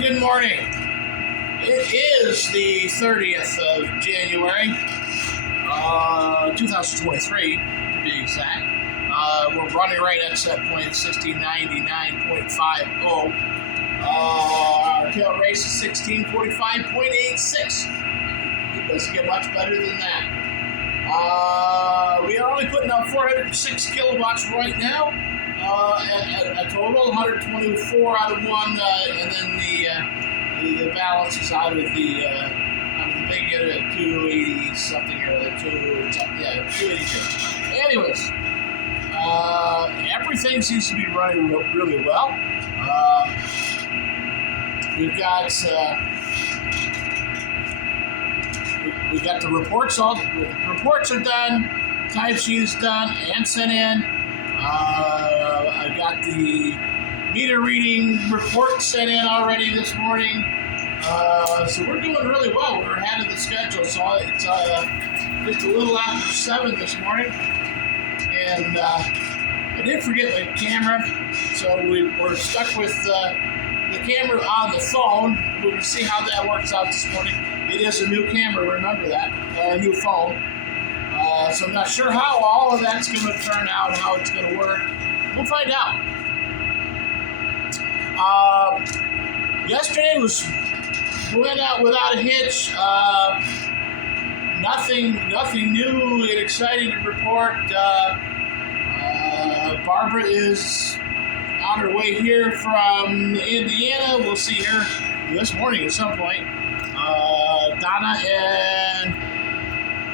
Good morning. It is the 30th of January, 2023 to be exact. We're running right at set point 1699.50. Our tail race is 1645.86. It doesn't get much better than that. We are only putting out 406 kilowatts right now. A total 124 out of one, and then the balance is out of the big unit at 280 something or the 282. Anyways, everything seems to be running really well. We've got the reports. All reports are done. Timesheet is done and sent in. I got the meter reading report sent in already this morning. So we're doing really well. We're ahead of the schedule. So it's just a little after 7 this morning. And I did forget my camera. So we're stuck with the camera on the phone. We're going to see how that works out this morning. It is a new camera, remember that. A new phone. So I'm not sure how all of that's going to turn out and how it's going to work. We'll find out. Yesterday went out without a hitch. Nothing new and exciting to report. Barbara is on her way here from Indiana. We'll see her this morning at some point. Donna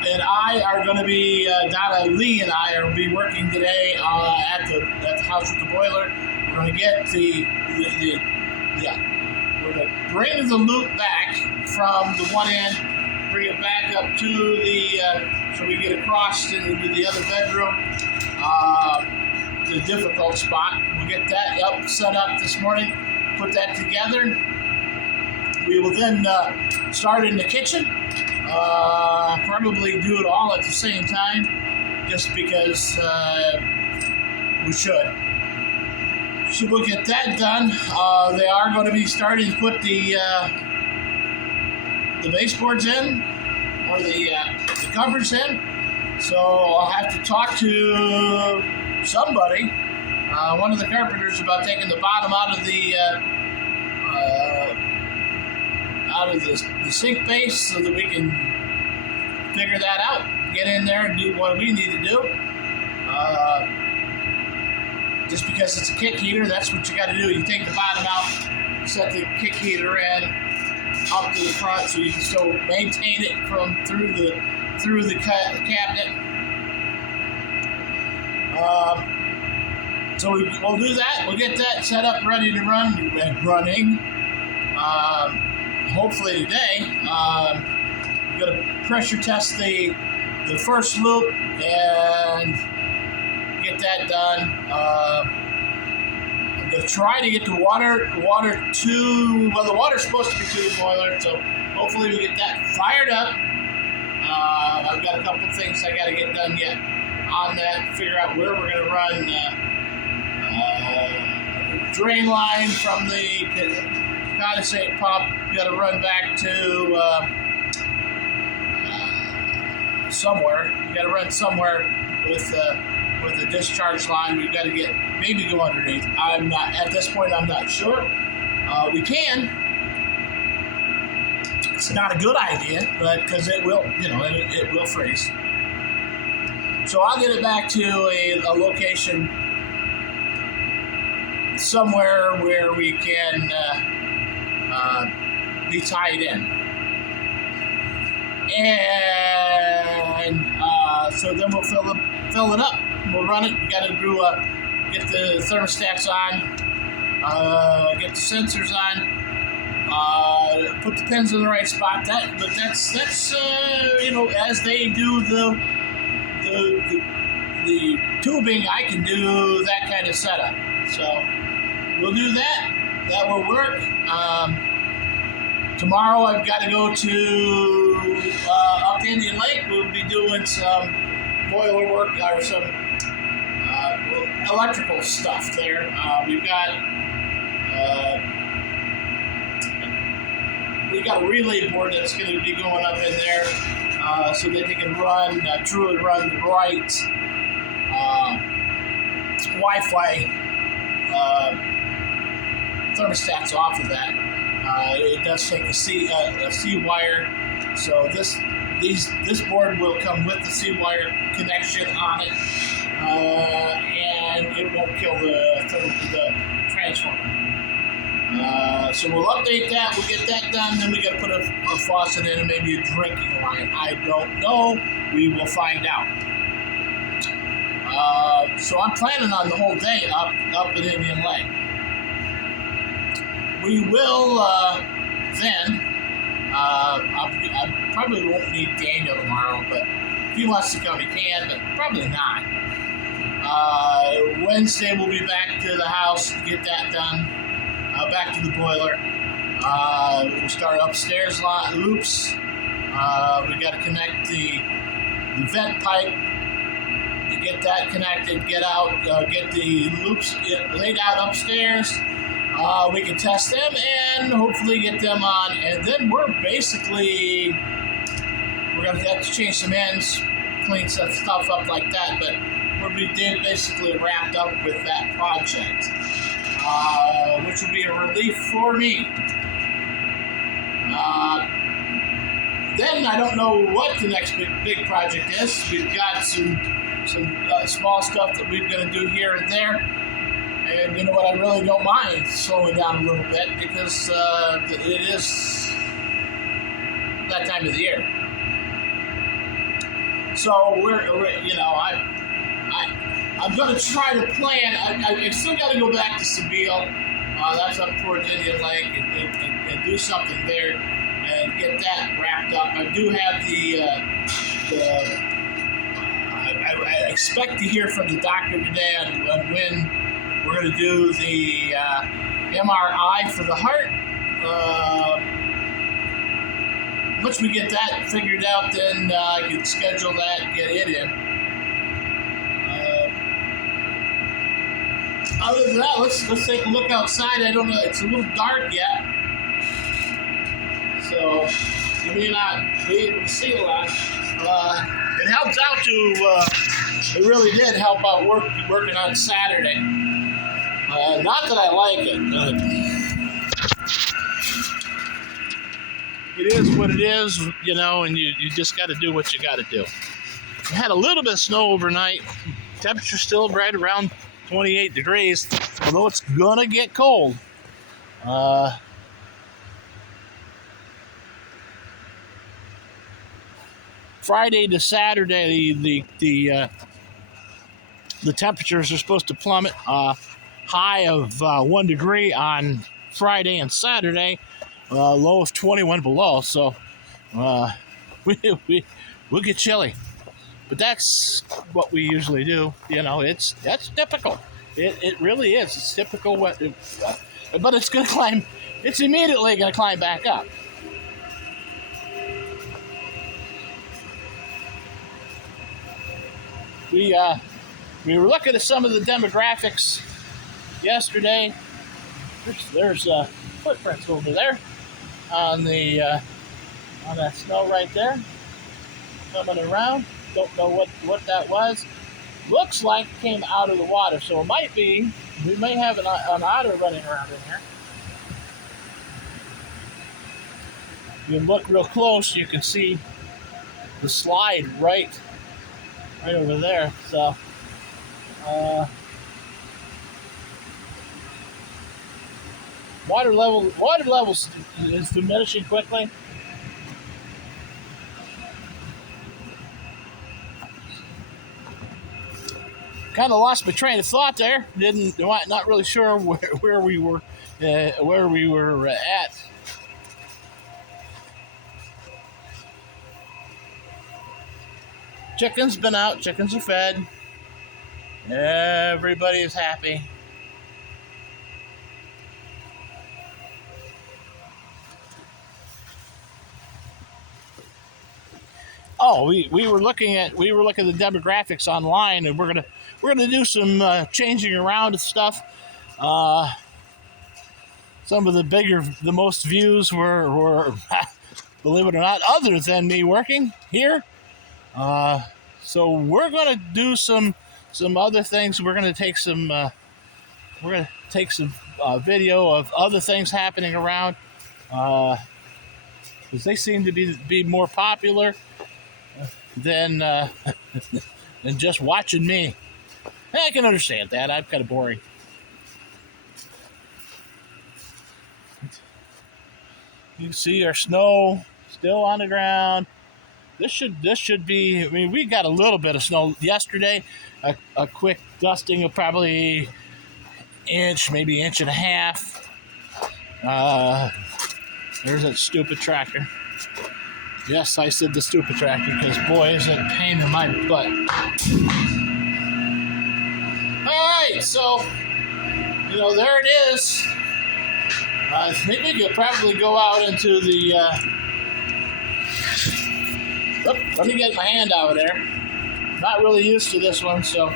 and I are going to be, Donna, Lee, and I are be working today at the house with the boiler. We're going to get we're going to bring the loop back from the one end, bring it back up to so we get across into the other bedroom, the difficult spot. We'll get that set up this morning, put that together. We will then start in the kitchen. Probably do it all at the same time, just because we should. So we'll get that done. They are going to be starting to put the baseboards in, or the covers in. So I'll have to talk to somebody, one of the carpenters, about taking the bottom out of the sink base so that we can figure that out, get in there and do what we need to do. Just because it's a kick heater, that's what you got to do. You take the bottom out, set the kick heater in up to the front so you can still maintain it from through the cabinet. So we'll do that. We'll get that set up, ready to run and running. Hopefully today. I'm going to pressure test the first loop and get that done. I'm going to try to get the water to, well, the water's supposed to be to the boiler, so hopefully we get that fired up. I've got a couple of things I got to get done yet on that, figure out where we're going to run drain line from the condensate pump. Got to run back to somewhere. We got to run somewhere with the discharge line. We've got to maybe go underneath. I'm not at this point. I'm not sure. We can. It's not a good idea, but because it will, it will freeze. So I'll get it back to a location somewhere where we can be tied in. And so then we'll fill it up. We'll run it. We got to get the thermostats on, get the sensors on, put the pins in the right spot. That's as they do the tubing, I can do that kind of setup. So we'll do that. That will work. Tomorrow I've got to go to up to Indian Lake. We'll be doing some boiler work or some electrical stuff there. We've got we got a relay board that's going to be going up in there so that they can run, truly run the right Wi-Fi thermostats off of that. It does take a C wire, so this board will come with the C wire connection on it, and it won't kill the transformer. So we'll update that. We'll get that done. Then we got to put a faucet in and maybe a drinking line. I don't know. We will find out. So I'm planning on the whole day up at Indian Lake. We will then. I probably won't need Daniel tomorrow, but if he wants to come, he can. But probably not. Wednesday we'll be back to the house to get that done. Back to the boiler. We'll start upstairs loops. We got to connect the vent pipe to get that connected. Get the loops laid out upstairs. We can test them and hopefully get them on. And then we're gonna have to change some ends, clean some stuff up like that. But we'll be basically wrapped up with that project. Which will be a relief for me. Then I don't know what the next big project is. We've got some small stuff that we're going to do here and there. And you know what? I really don't mind slowing down a little bit because it is that time of the year. So I'm going to try to plan. I still got to go back to Sebille. That's up towards Indian Lake and do something there and get that wrapped up. I do have I expect to hear from the doctor today on when we're going to do the MRI for the heart. Once we get that figured out, then I can schedule that and get it in. Other than that, let's take a look outside. I don't know, it's a little dark yet, so you may not be able to see a lot. It helps out it really did help out working on Saturday. Not that I like it, but it is what it is, and you just got to do what you got to do. We had a little bit of snow overnight. Temperature still right around 28 degrees, although it's gonna get cold. Friday to Saturday, the temperatures are supposed to plummet. High of 1 degree on Friday and Saturday, low of 21 below. So we'll get chilly. But that's what we usually do. That's typical. It really is. It's typical. But it's going to climb. It's immediately going to climb back up. We were looking at some of the demographics yesterday. There's footprints over there on that snow right there coming around. Don't know what that was. Looks like it came out of the water, so it might be. We may have an otter running around in here. You can look real close, you can see the slide right over there. So water levels is diminishing quickly. Kind of lost my train of thought there. Not really sure where we were at. Chickens been out. Chickens are fed. Everybody is happy. Oh, we were looking at the demographics online, and we're gonna do some changing around and stuff. Some some of the most views were believe it or not, other than me working here. So we're gonna do some other things. We're gonna take some video of other things happening around, because they seem to be more popular than than just watching me. I can understand that. I'm kind of boring. You can see our snow still on the ground. This should be. I mean, we got a little bit of snow yesterday. A quick dusting of probably inch, maybe inch and a half. There's that stupid tractor. Yes, I said the stupid tractor because boy, is it a pain in my butt. All right, so there it is. I think we could probably go out into the. Let me get my hand out of there. Not really used to this one, so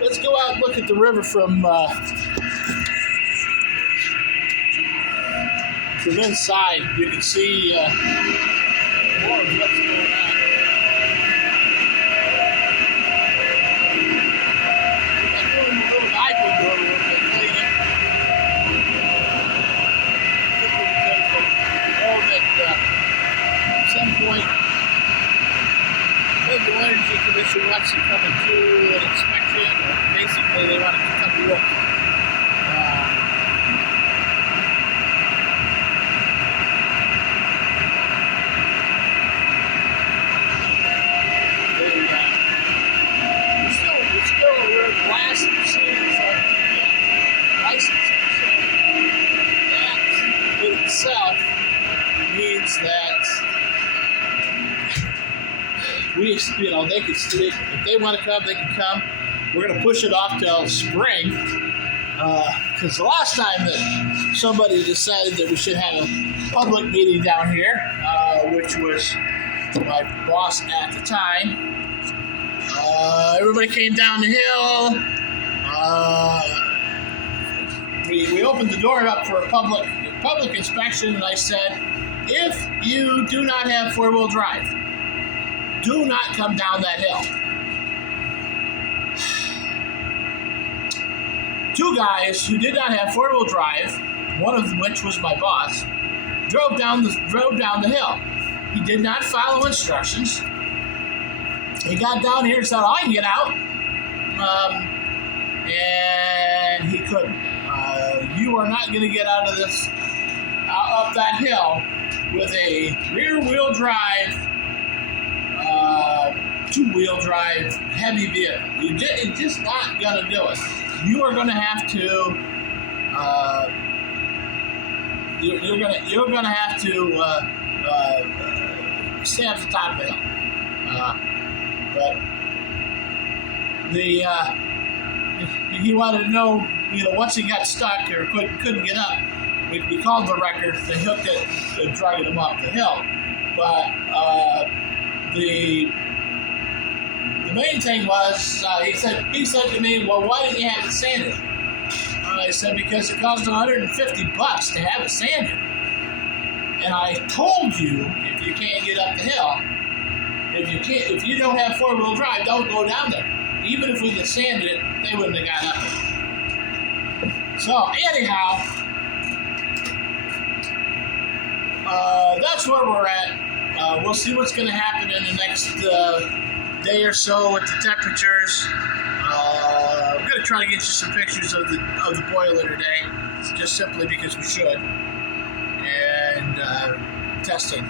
let's go out and look at the river from inside. You can see more of what's going on. I'm doing a little diving door a little bit later. Because I know that at some point the Federal Energy Commission wants to come and do an inspection, or basically they want to come look. Itself means that they can sleep. If they want to come, they can come. We're going to push it off till spring, because the last time that somebody decided that we should have a public meeting down here, which was my boss at the time, everybody came down the hill. We opened the door up for a public inspection, and I said, if you do not have four-wheel drive, do not come down that hill. Two guys who did not have four-wheel drive, one of which was my boss, drove down the hill. He did not follow instructions. He got down here and said, I can get out. And he couldn't. You are not going to get out of this, up that hill with a rear-wheel drive, two-wheel drive heavy vehicle. It's just not going to do it. You are going to have to. You're going to have to stay at the top of the hill. But he wanted to know, once he got stuck or couldn't get up, we called the wrecker. They hooked it and dragged him up the hill. But the main thing was, he said to me, well, why didn't you have it sanded? I said, because it cost $150 to have it sanded. And I told you, if you can't get up the hill, if you don't have four-wheel drive, don't go down there. Even if we had sanded it, they wouldn't have got up it. So anyhow, that's where we're at. We'll see what's going to happen in the next day or so with the temperatures. I'm going to try to get you some pictures of the boiler today, just simply because we should, and testing.